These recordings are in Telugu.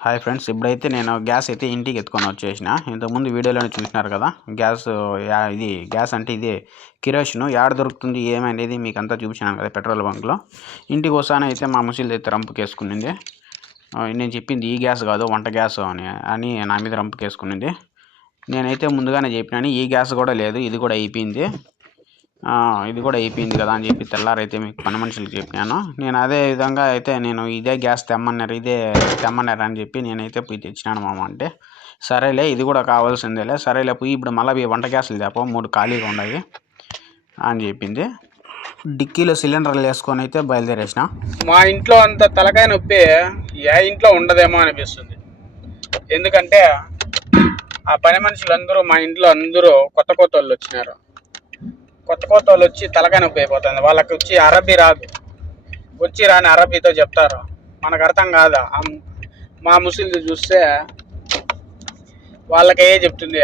హాయ్ ఫ్రెండ్స్ ఇప్పుడైతే నేను గ్యాస్ అయితే ఇంటికి ఎత్తుకొని వచ్చేసిన. ఇంతకుముందు వీడియోలోనే చూసినారు కదా గ్యాస్ యా- ఇది గ్యాస్ అంటే ఇది కిరోసిన్ యాడ దొరుకుతుంది ఏమనేది మీకు అంతా చూపించాను కదా పెట్రోల్ బంక్లో. ఇంటికి వస్తాను అయితే మా ముసిలి అయితే రంపుకేసుకునింది నేను చెప్పింది ఈ గ్యాస్ కాదు వంట గ్యాస్ అని అని నా మీద రంపుకేసుకునింది నేనైతే ముందుగానే చెప్పినాను ఈ గ్యాస్ కూడా లేదు ఇది కూడా అయిపోయింది. ఇది కూడా అయిపోయింది కదా అని చెప్పి తెల్లారైతే మీకు పని మనుషులకు చెప్పాను నేను అదే విధంగా అయితే నేను ఇదే గ్యాస్ తెమ్మన్నారు ఇదే తెమ్మన్నారు అని చెప్పి నేనైతే పోయి తెచ్చినాను మామ అంటే. సరేలే ఇది కూడా కావాల్సిందేలే. సరేలే పోయి ఇప్పుడు మళ్ళీ వంట గ్యాసులు తేపో మూడు ఖాళీగా ఉన్నాయి అని చెప్పింది. డిక్కీలో సిలిండర్లు వేసుకొని అయితే బయలుదేరేసిన. మా ఇంట్లో అంత తలకాయ నొప్పి ఏ ఇంట్లో ఉండదేమో అనిపిస్తుంది. ఎందుకంటే ఆ పని మనుషులు అందరూ మా ఇంట్లో అందరూ కొత్త కొత్త వాళ్ళు వచ్చినారు. కొత్త కొత్త వాళ్ళు వచ్చి తలకాయ నొప్పి అయిపోతుంది. వాళ్ళకి వచ్చి అరబీ రాదు. వచ్చి రాని అరబీతో చెప్తారు. మనకు అర్థం కాదా? మా ముసలిది చూస్తే వాళ్ళకే చెప్తుంది.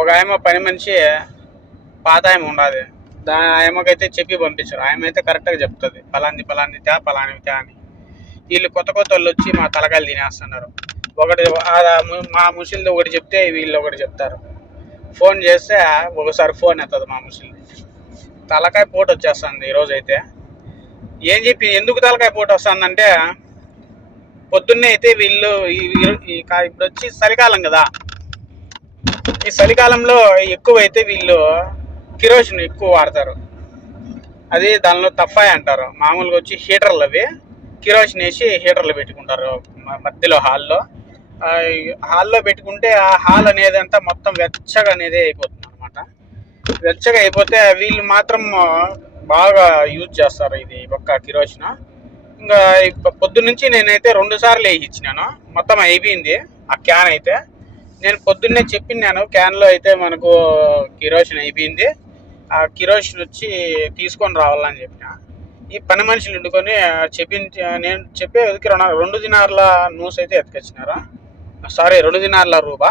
ఒక ఆయమ పని మనిషి పాత ఆయమ ఉండాలి. దాని ఆయమకైతే చెప్పి పంపించారు. ఆయమ అయితే కరెక్ట్గా చెప్తుంది. పలాంది పలాంది తే పలాని తే అని. వీళ్ళు కొత్త కొత్త వాళ్ళు వచ్చి మా తలకాయలు తినేస్తున్నారు. ఒకటి మా ముసలిది ఒకటి చెప్తే వీళ్ళు ఒకటి చెప్తారు. ఫోన్ చేస్తే ఒకసారి ఫోన్ ఎత్తదు మా ముసలిది తలకాయ పోటు వచ్చేస్తుంది ఈరోజు అయితే ఏం చెప్పి ఎందుకు తలకాయ పోటు వస్తుందంటే పొద్దున్నే అయితే వీళ్ళు ఇప్పుడు వచ్చి చలికాలం కదా. ఈ చలికాలంలో ఎక్కువైతే వీళ్ళు కిరోసిన్ ఎక్కువ వాడతారు. అది దానిలో తఫాయి అంటారు. మామూలుగా వచ్చి హీటర్లు అవి. కిరోసిన్ వేసి హీటర్లు పెట్టుకుంటారు మధ్యలో హాల్లో. హాల్లో పెట్టుకుంటే ఆ హాల్ అనేది అంతా మొత్తం వెచ్చగా అనేది అయిపోతుంది. వెచ్చగా అయిపోతే వీళ్ళు మాత్రం బాగా యూజ్ చేస్తారు ఇది ఒక్క కిరోసిన. ఇంకా పొద్దున్నుంచి నుంచి నేనైతే రెండు సార్లు వేయించినాను. మొత్తం అయిపోయింది ఆ క్యాన్ అయితే. నేను పొద్దున్నే చెప్పినాను క్యాన్లో అయితే మనకు కిరోసిన్ అయిపోయింది. ఆ కిరోసిన్ వచ్చి తీసుకొని రావాలని చెప్పిన. ఈ పని మనుషులు వండుకొని చెప్పి నేను చెప్పే వెతికి రెండు రెండు దినార్ల నూస్ అయితే ఎత్తుకొచ్చినారా సారీ రెండు దినార్ల రూపా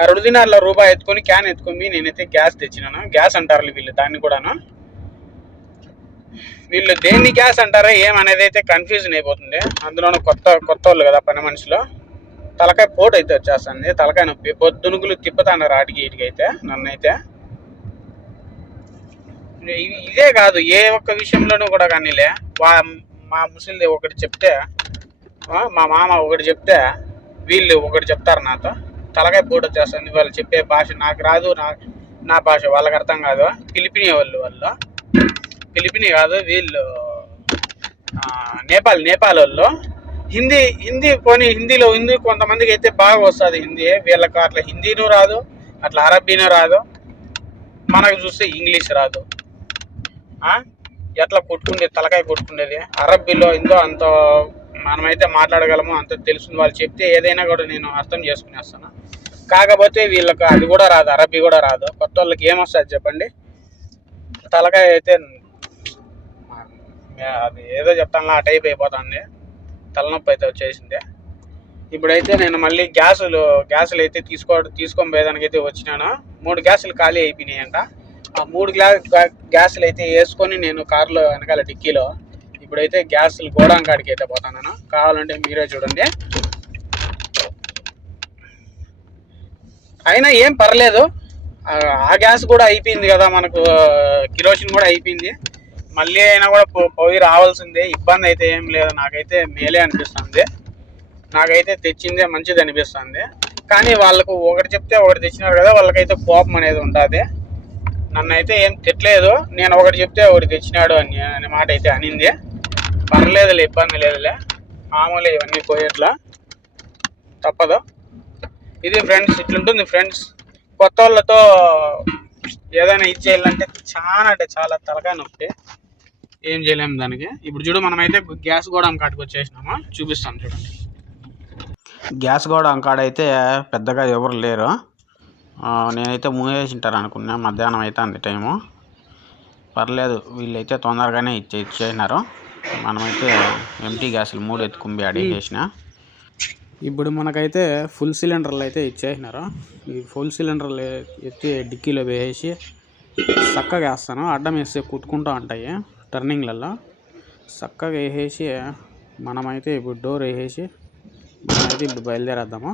ఆ రెండు దినాల్లో రూపాయి ఎత్తుకొని క్యాన్ ఎత్తుకొని నేనైతే గ్యాస్ తెచ్చినాను? గ్యాస్ అంటారు వీళ్ళు దాన్ని కూడాను? వీళ్ళు దేన్ని గ్యాస్ అంటారో ఏమనేది అయితే కన్ఫ్యూజన్ అయిపోతుంది. అందులోనూ కొత్త కొత్త వాళ్ళు కదా పని మనుషులు. తలకాయ పోటు అయితే వచ్చేస్తుంది. తలకాయ నొప్పి పొద్దునుకులు తిప్పుతాన్నారు ఆటికి ఇటుకి అయితే నన్నైతే. ఇదే కాదు ఏ ఒక్క విషయంలోనూ కూడా కానీలే. వా మా ముసలిది ఒకటి చెప్తే మా మామ ఒకటి చెప్తే వీళ్ళు ఒకటి చెప్తారు నాతో. తలకాయ పోటు వచ్చేస్తుంది. వాళ్ళు చెప్పే భాష నాకు రాదు నా నా భాష వాళ్ళకి అర్థం కాదు. ఫిలిపినీ వాళ్ళు వాళ్ళు. ఫిలిపినీ కాదు వీళ్ళు నేపాల్ నేపాల్ వాళ్ళు. హిందీ హిందీ పోనీ హిందీలో హిందీ కొంతమందికి అయితే బాగా వస్తుంది హిందీ. వీళ్ళకి అట్లా హిందీను రాదు అట్లా అరబీను రాదు. మనకు చూస్తే ఇంగ్లీష్ రాదు. ఎట్లా పుట్టుకుండేది తలకాయ పుట్టుకుండేది అరబ్బీలో ఎంతో అంత మనమైతే మాట్లాడగలము అంత తెలుస్తుంది వాళ్ళు చెప్తే ఏదైనా కూడా నేను అర్థం చేసుకునేస్తాను. కాకపోతే వీళ్ళకి అది కూడా రాదు అరబ్బీ కూడా రాదు. కొత్త వాళ్ళకి ఏమొస్తుంది చెప్పండి? తలకాయ అయితే అది ఏదో చెప్తాను ఆ టైప్ అయిపోతుంది. తలనొప్పి అయితే వచ్చేసింది. ఇప్పుడైతే నేను మళ్ళీ గ్యాసులు గ్యాసులు అయితే తీసుకో తీసుకొని పోయేదానికి అయితే వచ్చినాను. మూడు గ్యాసులు ఖాళీ అయిపోయినాయంట. ఆ మూడు గ్లా గ్యాసులు అయితే వేసుకొని నేను కారులో వెనకాల డిక్కీలో ఇప్పుడైతే గ్యాస్ గోడాం కాడికి అయితే పోతాను కావాలంటే మీరే చూడండి. అయినా ఏం పర్లేదు. ఆ గ్యాస్ కూడా అయిపోయింది కదా మనకు కిరోసిన్ కూడా అయిపోయింది. మళ్ళీ అయినా కూడా పోయి రావాల్సిందే. ఇబ్బంది అయితే ఏం లేదు. నాకైతే మేలే అనిపిస్తుంది. నాకైతే తెచ్చిందే మంచిది అనిపిస్తుంది. కానీ వాళ్ళకు ఒకటి చెప్తే ఒకటి తెచ్చినారు కదా వాళ్ళకైతే కోపం అనేది ఉంటుంది నన్ను అయితే ఏం తిట్టలేదు. నేను ఒకటి చెప్తే ఒకటి తెచ్చినాడు అని అనే మాట అయితే అనింది. పర్లేదులే ఇబ్బంది లేదులే. మామూలే ఇవన్నీ పోయేట్లా. తప్పదు. ఇది ఫ్రెండ్స్ ఇట్లుంటుంది ఫ్రెండ్స్. కొత్త వాళ్ళతో ఏదైనా ఇచ్చేయాలంటే చాలా అంటే చాలా తలకాయ నొప్పి. ఏం చేయలేము దానికి. ఇప్పుడు చూడు మనమైతే గ్యాస్ గోడం కాడికి వచ్చేసినాము? చూపిస్తాం చూడండి. గ్యాస్ గోడం కాడ అయితే పెద్దగా ఎవరు లేరు. నేనైతే మూవేసి ఉంటారు అనుకున్నా మధ్యాహ్నం అయితే అంది టైము. పర్లేదు వీళ్ళైతే తొందరగానే ఇచ్చే ఇచ్చేసినారు. మనమైతే ఎంటీ గ్యాసులు మూడు ఎత్తుకుని అడిగేసిన ఇప్పుడు మనకైతే ఫుల్ సిలిండర్లు అయితే ఇచ్చేసినారు. ఈ ఫుల్ సిలిండర్లు ఎత్తి డిక్కీలో వేసేసి చక్కగా వేస్తాను. అడ్డం వేస్తే కుట్టుకుంటూ ఉంటాయి టర్నింగ్లలో చక్కగా వేసేసి మనమైతే ఇప్పుడు డోర్ వేసేసి అయితే ఇప్పుడు బయలుదేరేద్దాము.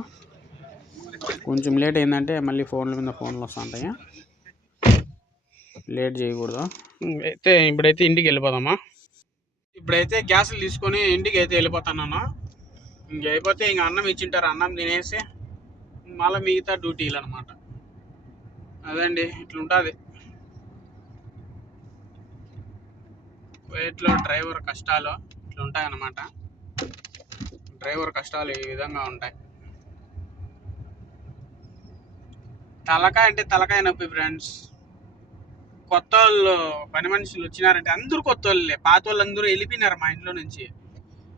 కొంచెం లేట్ అయిందంటే మళ్ళీ ఫోన్ల మీద ఫోన్లు వస్తుంటాయి. లేట్ చేయకూడదు. అయితే ఇప్పుడైతే ఇంటికి వెళ్ళిపోదామా? ఇప్పుడైతే గ్యాస్లు తీసుకొని ఇంటికి అయితే వెళ్ళిపోతాను ఇంక అయిపోతే ఇంక అన్నం ఇచ్చింటారు అన్నం తినేసి మళ్ళీ మిగతా డ్యూటీలు అనమాట అదండి ఇట్లుంటుంది. వెయిట్లో డ్రైవర్ కష్టాలు ఇట్లుంటాయి అన్నమాట. డ్రైవర్ కష్టాలు ఈ విధంగా ఉంటాయి. తలకాయ అంటే తలకాయ నొప్పి ఫ్రెండ్స్. కొత్త వాళ్ళు పని మనుషులు వచ్చినారంటే అందరూ కొత్త వాళ్ళే. పాత వాళ్ళు అందరూ వెళ్ళిపోయినారు మా ఇంట్లో నుంచి.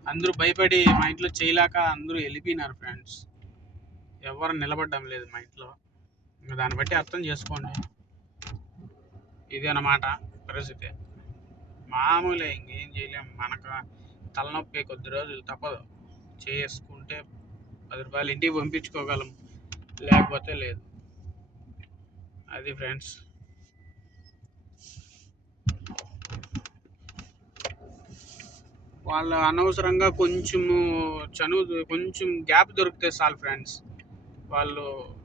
అందరూ భయపడి మా ఇంట్లో చేయలేక అందరూ వెళ్ళిపోయినారు ఫ్రెండ్స్ ఎవరు నిలబడడం లేదు మా ఇంట్లో. ఇంకా దాన్ని బట్టి అర్థం చేసుకోండి. ఇది అన్నమాట పరిస్థితి. మామూలే ఇంకేం చేయలేం. మనకు తలనొప్పి కొద్ది రోజులు తప్పదు. చేసుకుంటే పది రూపాయలు ఇంటికి పంపించుకోగలం. లేకపోతే లేదు. అది ఫ్రెండ్స్ వాళ్ళు అనవసరంగా కొంచెము చనువు కొంచెం గ్యాప్ దొరికితే చాలు ఫ్రెండ్స్. వాళ్ళు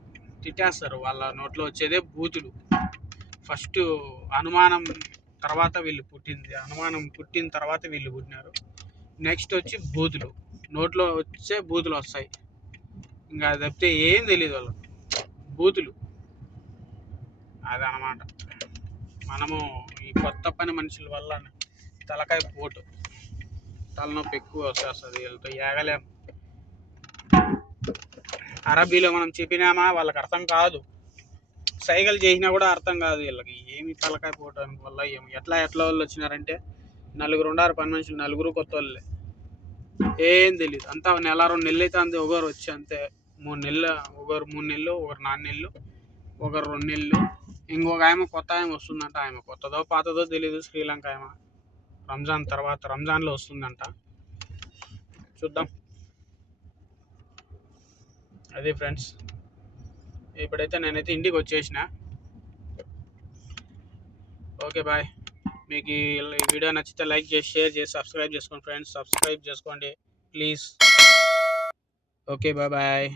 తిట్టేస్తారు వాళ్ళ నోట్లో వచ్చేదే బూతులు. ఫస్ట్ అనుమానం తర్వాత వీళ్ళు పుట్టింది అనుమానం పుట్టిన తర్వాత వీళ్ళు పుట్టినారు. నెక్స్ట్ వచ్చి బూతులు. నోట్లో వచ్చే బూతులు వస్తాయి. ఇంకా అది తప్పితే ఏం తెలియదు వాళ్ళకి. బూతులు. అదనమాట. మనము ఈ కొత్త పని మనుషుల వల్ల తలకాయ పోటు. తలనొప్పి ఎక్కువ వచ్చేస్తుంది. వీళ్ళతో ఏగలేం. అరబీలో మనం చెప్పినామా? వాళ్ళకి అర్థం కాదు. సైగలు చేసినా కూడా అర్థం కాదు వీళ్ళకి. ఏమి తలకాయ పోవడానికి వల్ల ఏమి? ఎట్లా ఎట్లా వాళ్ళు వచ్చినారంటే నలుగురు ఉండారు పని మనుషులు నలుగురు కొత్త వాళ్ళే. ఏం తెలియదు అంతా నెల రెండు నెలలు అయితే అంతే ఒకరు వచ్చి అంతే. మూడు నెలలు ఒకరు మూడు నెలలు ఒకరు నాలుగు నెలలు ఒకరు రెండు నెలలు. ఇంకొక ఆమె కొత్త ఆమె వస్తుందంట. ఆమె కొత్తదో పాతదో తెలియదు శ్రీలంక ఆమె. రంజాన్ తర్వాత రంజాన్లో వస్తుందంట. చూద్దాం. అదే ఫ్రెండ్స్ ఇప్పుడైతే నేనైతే ఇంటికి వచ్చేసిన. Okay bye. మీకు ఈ వీడియో నచ్చితే లైక్ చేసి షేర్ చేసి సబ్స్క్రైబ్ చేసుకోండి ఫ్రెండ్స్. సబ్స్క్రైబ్ చేసుకోండి ప్లీజ్. Okay bye bye.